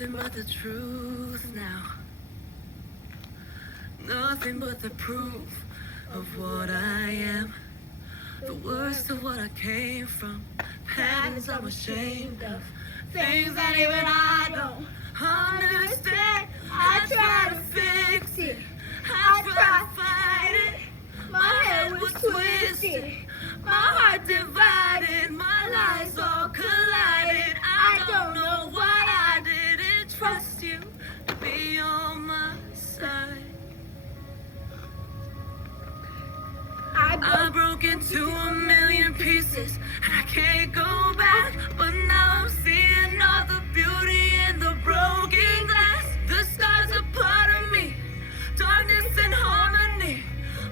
nothing but the truth now. Nothing but the proof of what I am. The worst of what I came from. Patterns I'm ashamed of. Things that even I don't understand. I try to fix it. I try to fight it. My head was twisted. My heart divided. My lies all collided. I don't know why I didn't trust you to be on my side. I broke into a million pieces and I can't go back. But now I'm seeing all the beauty in the broken glass. The stars are part of me, darkness and harmony.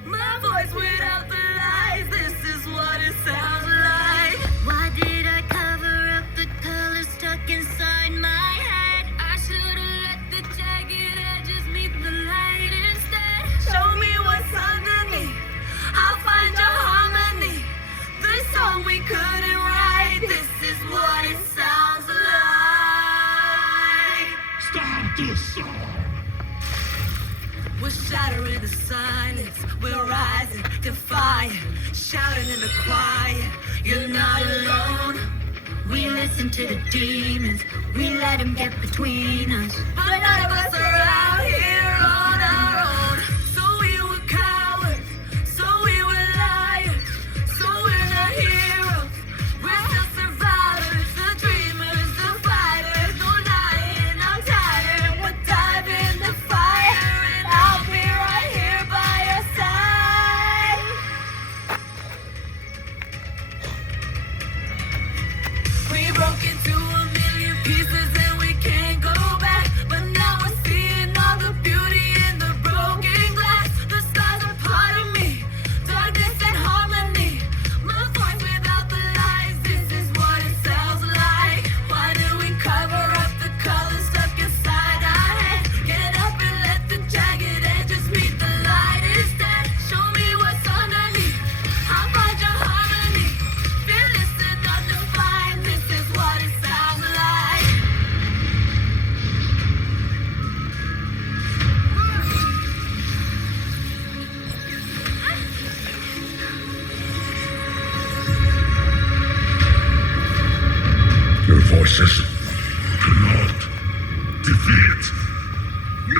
My voice without the lies, this is what it sounds like. Why did I cover up the color stuck inside my head? I should've let the jagged edges meet the light instead. Show me what's underneath, I'll find your harmony. The song we couldn't write, this is what it sounds like. Stop the song! We're shattering the silence, we're rising, defiant, shouting in the quiet. You're not alone. We listen to the demons, we let them get between us. But none of us are out here on our own. So we were cowards, so we were liars, so we're not heroes. We're still survivors, the dreamers, the fighters. No lying, I'm tired, but dive in the fire and I'll be right here by your side. We broke into a million pieces and we can't go back. But now we're seeing all the beauty in the broken glass. The stars are part of me, darkness and harmony. My voice without the lies, this is what it sounds like. Why do we cover up the colors stuck inside our head? Get up and let the jagged edges meet the light instead. Show me what's underneath, I'll find your harmony. Fearless and undefined, this is what it sounds like. Your voices cannot defeat me.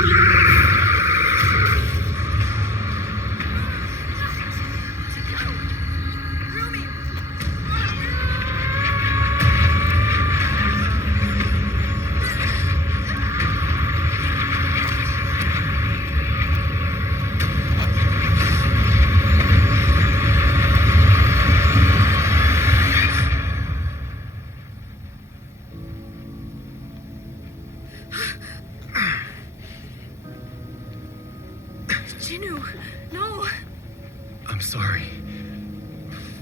Jinnu, no. I'm sorry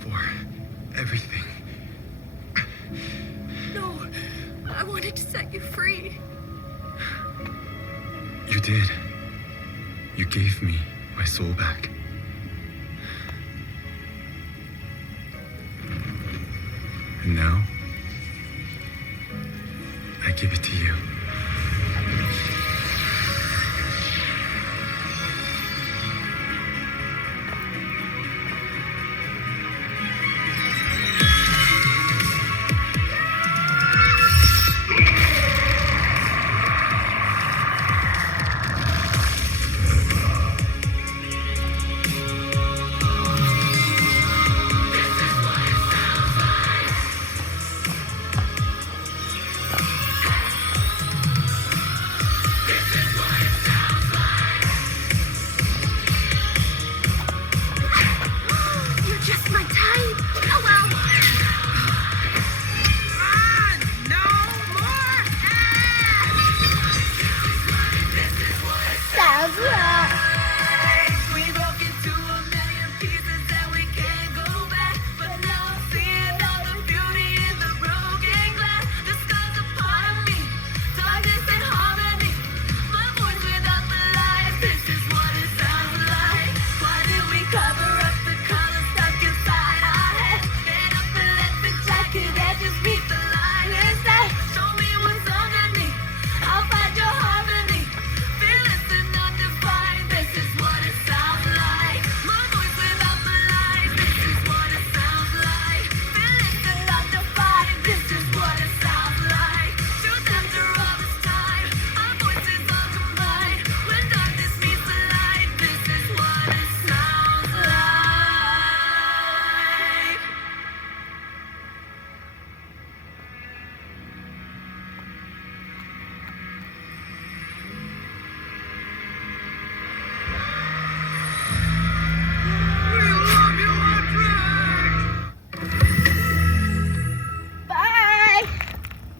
for everything. No, I wanted to set you free. You did. You gave me my soul back. And now,